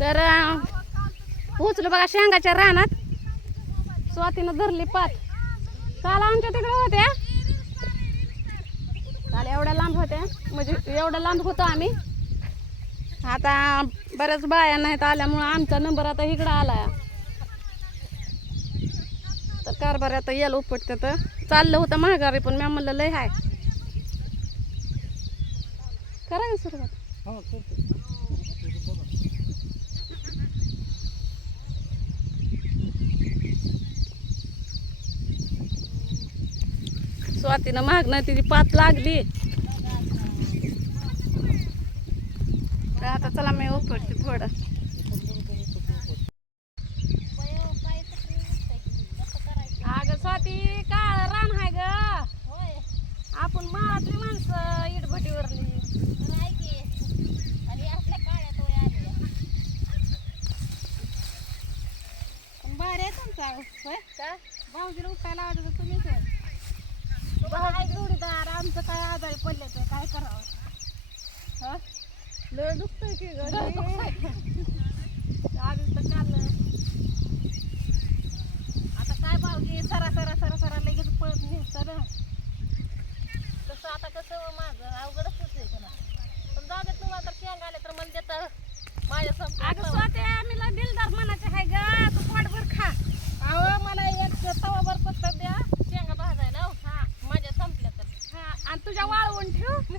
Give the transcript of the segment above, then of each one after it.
तर पोचलो बघा शेंगाच्या रानात. स्वातीनं धरली पात. काल आमच्या तिकडे होत्या, काल एवढ्या लांब होत्या, म्हणजे एवढं लांब होतो आम्ही. आता बऱ्याच बाया नाहीत आल्यामुळं आमचा नंबर आता इकडं आलाय. तर कारभार आता यायला उपटते. तर चाललं होतं महागारी, पण मी म्हणलं लय हाय करा सुरुवात. स्वातीनं मागणं तिची पात लागली. तर आता चला मी उपटते थोडं. अगं स्वाती काळ रान हाय ग. आपण माळातली माणसं इटभटीवरली बाहेर आहे तुमचा होय का? भाऊजीला उठायला आवडत तर तुम्हीच आहे जोडीदार. आमचं काय आजारी पडले तर काय करावं. हा लय दुखतंय की ग आधीच तर काल. आता काय भाऊजी सरा सरा सरा सरा लगेच पळत निघतं ना. तसं आता कसं माझं अवघडच होतंय का ना. पण जाऊ देत तुम्ही आता शेंग आले तर मला देता माझ्या संपलं. स्वतः आम्हीला दिलदार मनाचे आहे ग. तू पोटभर खा. अहो मला एक तवाभर फक्त द्या शेंगा भाजायला. हा माझ्या संपल्या तर. हा आणि तुझ्या वाळवून ठेव.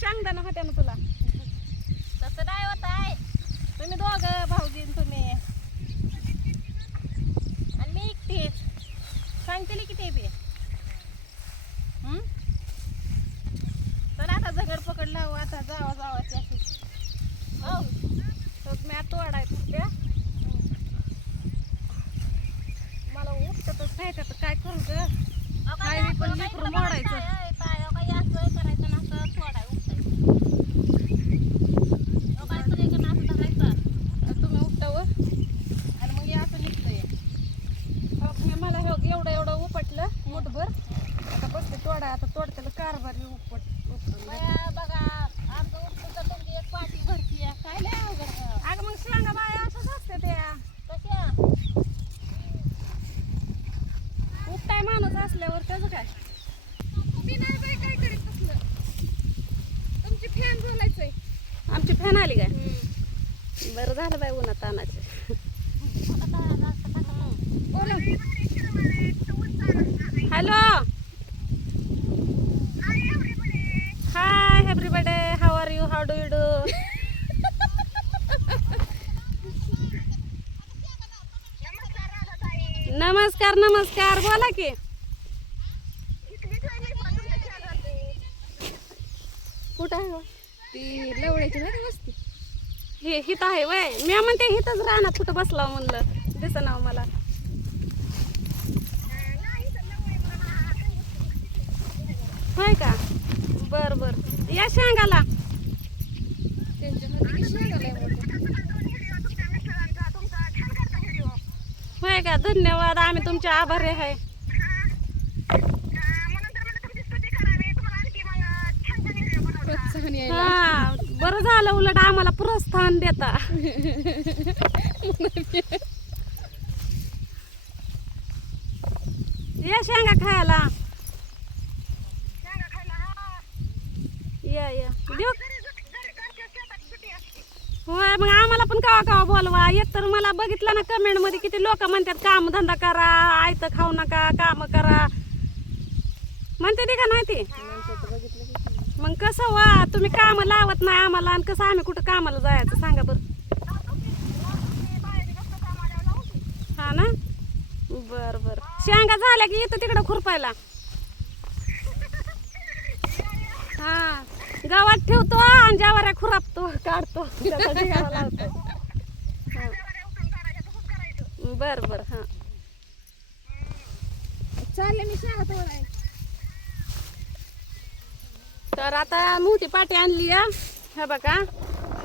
शेंगदाणा होत्या ना तुला. तसं नाही होत आहे. तुम्ही दोघं भाऊजी तुम्ही आणि मी एकटीच सांगते किती बी. तर आता झगड पकड लावू. आता जावा जावा त्याची. हो मी आता तोडायचं त्या. मला उठतच नाही तर काय करू ग. काय पण लेकरू मोडायचं. करायचं ना असं तोडाय उठतायचं. तुम्ही उठताव आणि मग हे असं निघतंय. मला एवढं एवढं उपटलं मुठभर. आता बसते तोडा. आता तोडतेला कारभार उपट बघा. आमचं उपटून तर तुमची एक पाठी भरती आहे. काय लय अवघड. अगं मग शेंगा बाया असंच असते त्या. कशा उपटाय माणूस असल्यावर त्याचं काय. मी नाही बाई काय करीत तसलं. तुमची फॅन बोलायचंय. आमची फॅन आली काय. बरं झालं बाई उन्हा तानाचे. Hello hi everybody. How are you. How do you do. नमस्कार नमस्कार. बोला की. कुठं आहे ती लवड्याची वस्ती. हे हित आहे वय. मी म्हणते हितच राहणार. कुठं बसला म्हणलं दिस नाव मला. होय का. बर बर या शेंगाला. होय का. धन्यवाद. आम्ही तुमचे आभारी आहे. हा बरं झालं. उलट आम्हाला प्रोत्साहन देता. या शेंगा खायला. या या देऊ. होय मग आम्हाला पण कवा कवा बोलवा. एक तर मला बघितलं ना कमेंट मध्ये किती लोक म्हणतात काम धंदा करा, आयतं खाऊ नका, काम करा म्हणते ते का नाही ते. मग कसं वा तुम्ही काम लावत नाही आम्हाला आणि कसं आम्ही कुठं कामाला जायचं सांगा बरं. हा ना. बर बर शेंगा झाल्या की येतं तिकडं खुरपायला. हा गावात ठेवतो आणि ज्यावर खुरापतो काढतो लावतो. बर बर हा चालेल. मी सांगतो. तर आता मोठी पाटी आणली या. हे बघा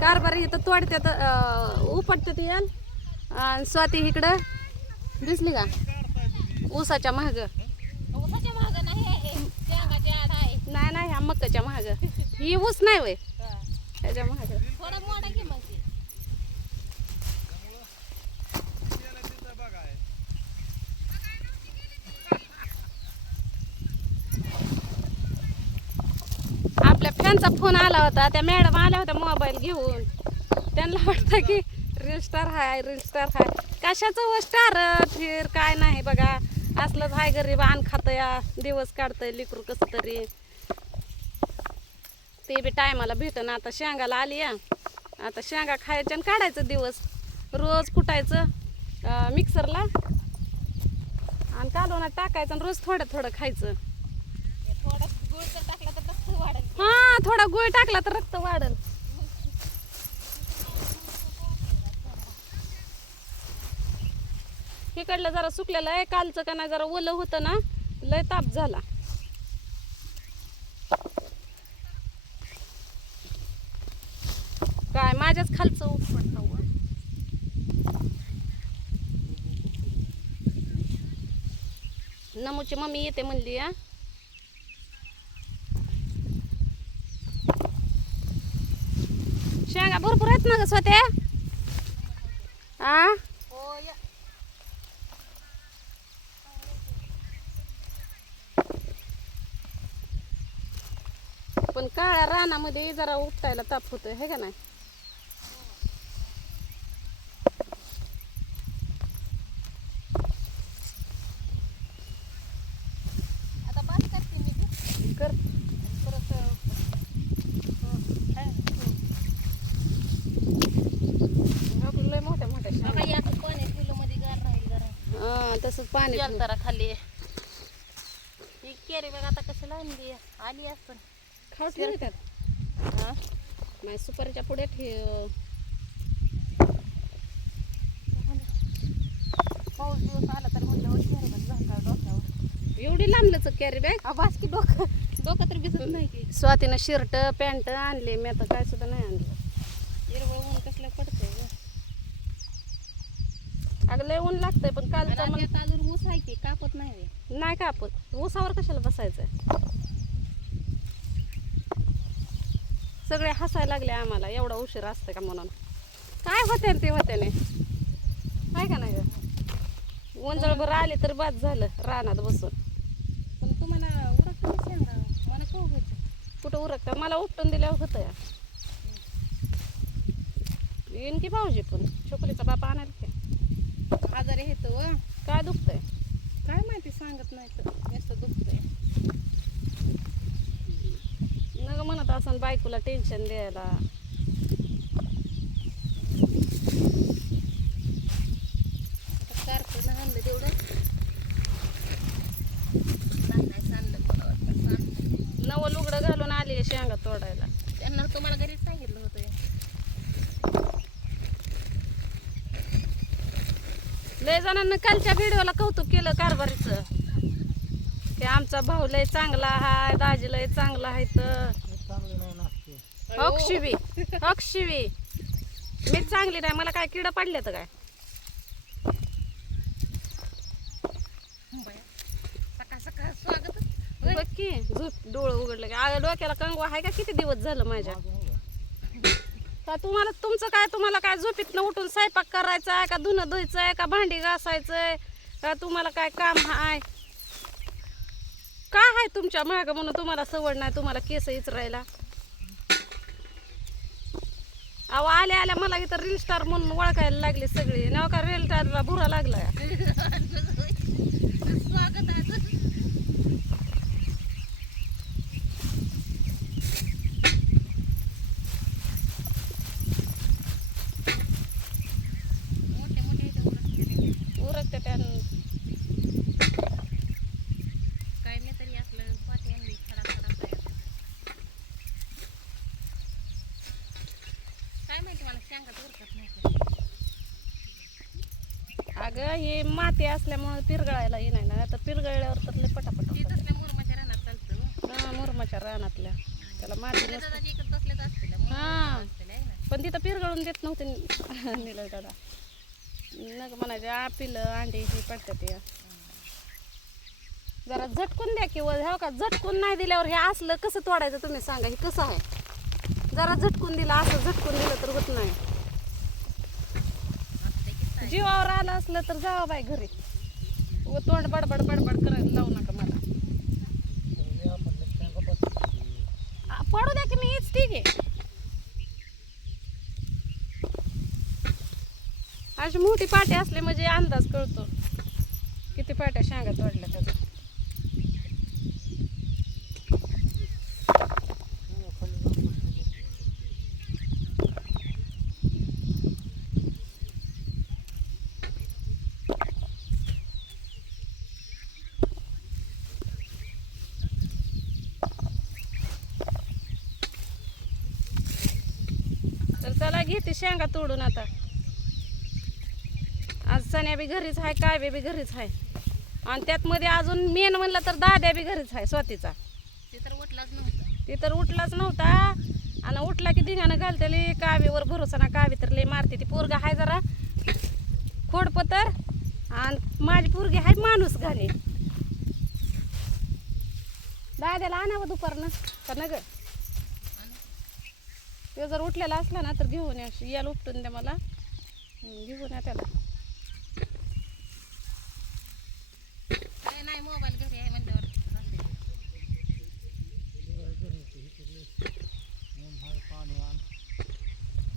कारभार इथं तोडतात उपटतात याल. आणि स्वाती इकडं दिसली का ऊसाच्या महाग. नाही नाही ह्या मक्काच्या महाग. ही ऊस नाही वय त्याच्या महाग. त्यांचा फोन आला होता, त्या मॅडम आल्या होत्या मोबाईल घेऊन. त्यांना वाटतं की रील स्टार हाय. कशाचं व स्टार फिर काय नाही बघा, असलंच हाय गरीब आण खातया, दिवस काढतंय लिकरू कसं तरी. ते बी टायमाला भेटन. आता शेंगाला आली या, आता शेंगा खायच्या आणि काढायचं दिवस. रोज कुटायचं मिक्सरला आणि कालवणात टाकायचं आणि रोज थोडं खायचं. थोडा गुळ तर टाकला तर रक्त वाढेल. हा, थोडा गुळ टाकला तर रक्त वाढल. इकडलं जरा सुकलेलं आहे, कालचं का नाही जरा ओलं होतं ना, लय ताप झाला. काय माझ्याच खालचं उपटतं व. नमूची मम्मी येते म्हणली या. शेंगा भरपूर आहेत ना ग स्वतः. आ हो या. पण काळ्या रानामध्ये जरा उपटायला ताप होतोय हे का नाही. आता बस करते मी बी. कर परत आपलं लय मोठ्या शेंगा. बघा या असं पाणी किलो मध्ये गार राहील जरा. हा तसंच पाणी ठेवू. जरा खाली ही केरी बघ आता कशाला आणली आली असतं. खास नाही त्यात. हा नाही सुपारीच्या पुढे ठेव. पाऊस दिवस आला तर म्हटल्यावर केरी बघ झाका डोक्यावर. एवढी लांबलंच कॅरी बॅग. बास की डोकं तर भिजत नाही की. स्वातीनं शर्ट पॅन्ट आणले, मी आता काय सुद्धा नाही आणलं. हिरवळ ऊन कसलं पडतंय ग. अगं लय ऊन लागतंय पण कालचा आणि आता अजून ऊस आहे की कापत नाही रे. नाही कापत. ऊसावर कशाला बसायचंय. सगळे हसायला लागले आम्हाला, एवढा उशीर असतं का म्हणून. काय होते ते होते नाही आहे का नाही ग. वंजळभर आले तर बाद झालं रानात बसून. पण तुम्हाला उरकत नाही शेंगा मला काय व्हायचं. कुठं उरकतात, मला उपटून दिल्यावर होतं या. येईन की भाऊजी पण छोकरीचा बापा आणायला की. आजारी येतो व काय दुखतंय काय माहिती सांगत नाही तर नुसतं दुखतंय. नग म्हणत असं बायकोला टेन्शन द्यायला. कारकडं आणलं तेवढं नाही सांडलं मला वाटतं. नवं लुगडं घालून आली शेंगा तोडायला. त्यांना तुम्हाला घरीच सांगितलं होतं. लय जणांना कालच्या व्हिडिओला कौतुक केलं कारभारीचं की आमचा भाऊ लय चांगला हाय, दाजी लय चांगला आहे. तर अक्षिवी मीच चांगली नाही, मला काय किडं पडले तर काय. सकाळ सकाळ स्वागत. बघ की झोप डोळं उघडलं की आग डोक्याला कंगवा आहे का. किती दिवस झालं माझ्या. का तुम्हाला काय झोपीतनं उठून स्वयंपाक करायचा आहे का, धुणं धुवायचं आहे का, भांडी घासायचंय का, तुम्हाला काय काम आहे काय आहे तुमच्या माग म्हणून तुम्हाला सवड नाही तुम्हाला केस इचरायला. अहो आल्या आल्या मला इथं रील स्टार म्हणून ओळखायला लागले सगळे. नाव का रील स्टारला भुरा लागलाय. स्वागत आहे. उरकते त्या काय नाही तरी असलं पाठी आणली खडा काय माहिती मला शेंगात उरकत नाही. अगं हे माती असल्यामुळे पिरगळायला येणार ना. आता पिरगळल्यावर तर लय पटापट ती तसल्या मुरमाच्या रानात चालतं. हा मुरमाच्या रानातल्या त्याला माती नसते. दादा इकडे तसलेच असतील हा. आहे ना. पण तिथं पिरगळून देत नव्हते निलय दादा. नग म्हणायचे पिलं अंडे हे पडतात या. जरा झटकून द्या किंवा हो का. झटकून नाही दिल्यावर हे असलं कसं तोडायचं तुम्ही सांगा. हे कसं आहे. जरा झटकून दिलं, असं झटकून दिलं तर होत नाही. जीवावर आलं असलं तर जावा बाई घरी. व तोंड बडबड करायला लावू नका मला. पडू द्या की मी हीच ठीक आहे. अशी मोठी पाटी असले म्हणजे अंदाज कळतो किती पाट्या शेंगा तोडल्या त्याचा. तर चला घेते शेंगा तोडून आता. आज सण्या बी घरीच आहे, काय बी घरीच आहे. आणि त्यात मध्ये अजून मेन म्हणलं तर दाद्या बी घरीच आहे स्वतीचा. ते तर उठलाच नव्हता. ती तर उठलाच नव्हता. आणि उठला की धिंगाणं घालतेली. कावीवर भरोसा ना, कावी तर लय मारते. ती पोरगा आहे जरा खोडपतर आणि माझी पोरगी आहे माणूस घाले. दाद्याला आणावं दुपारनं का नगर. तो जर उठलेला असला ना तर घेऊन याला उपटून द्या मला. घेऊन या त्याला. काय नाही, मोबाईल घरी आहे म्हणल्यावर राहते.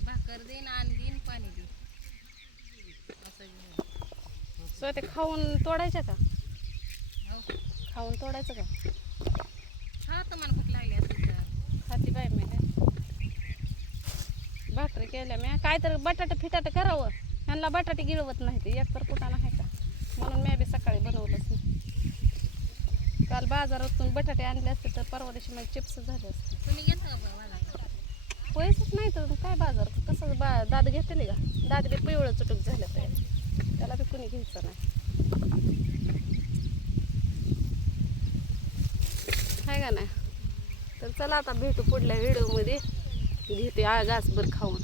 भाकर देईन, आण देईन, पाणी देईन असं घेऊन. सो ते खाऊन तोडायचं का? हो खाऊन तोडायचं का? हा तुम्हाला भूक लागली असेल तर. खाती बाय मी काय भाकरी केल्या मी. काय तर बटाटे फिटाटे करावं. ह्यांना बटाटे गिळवत नाही ते एक तर कुठाना आहे का, म्हणून मी बी सकाळी बनवलंच नाही. काल बाजारातून बटाटे आणले असते तर परवा दिवशी मग चिप्स झाले असते. तुम्ही घेता का बाजारात? पैसेच नाही तर काय बाजार कसं दाद घेतले का. दाद बी पिवळं चुटूक झालं तर त्याला बी कुणी घ्यायचं नाही आहे का नाही. तर चला आता भेटू पुढल्या व्हिडिओमध्ये. घेते घासभर खाऊन.